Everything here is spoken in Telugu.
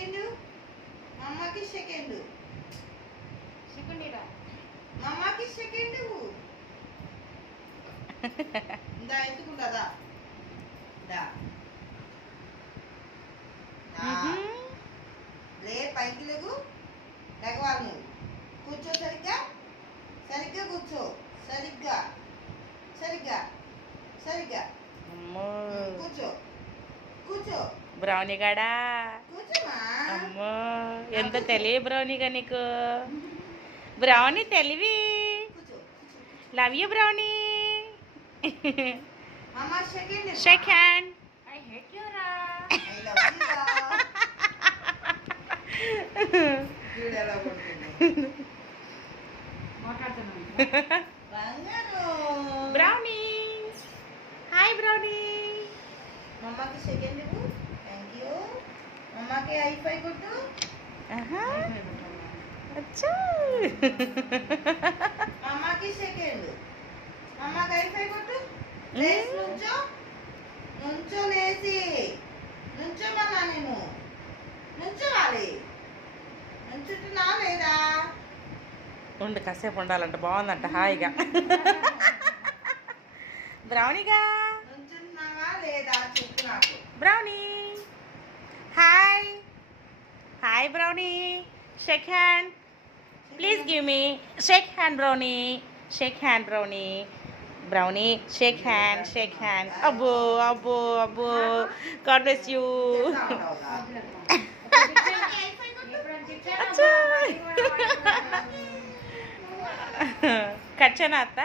సెకండ్ మమ్మకి సెకండ్ సెకండ్ ఇరా మమ్మకి సెకండ్ ఇందా ఎత్తుకుంటుందా దా లే పైకి లేగు లెగవాలి నువ్వు కూర్చో సరిగ్గా సరిగ్గా కూర్చో సరిగ్గా సరిగ్గా సరిగ్గా కూర్చో కూర్చో బ్రౌనీ గాడా కూర్చోమా అమ్మో ఎంత తెలివి బ్రౌనీగా నీకు బ్రౌనీ తెలివి కూర్చో లవ్ యూ బ్రౌనీ మమ్మ second shake hand I hate you రా ఐ లవ్ యు చూడు ఎలా కొడుతుంది మాట్లాడుతున్నాను బంగారు బ్రౌనీ హాయ్ బ్రౌనీ మమ్మకి సెకండ్ థ్యాంక్ యూ మమ్మకి హై కొట్టు అచ్చా మమ్మకి సెకండ్ మమ్మకి హై కొట్టు లేచి నుంచో నుంచో లేచి నుంచోమన్నా నేను నుంచోవాలి నుంచుంటున్నా లేదా ఉండు కాసేపు ఉండాలంట బాగుందంట హాయిగా బ్రౌనీగా నుంచుంటున్నావా లేదా చెప్పు నాకు brownie hi hi brownie shake hand please give me shake hand brownie shake hand brownie brownie shake hand అబ్బో అబ్బో అబ్బో గాడ్ బ్లెస్ యూ కట్ చేయనా అత్త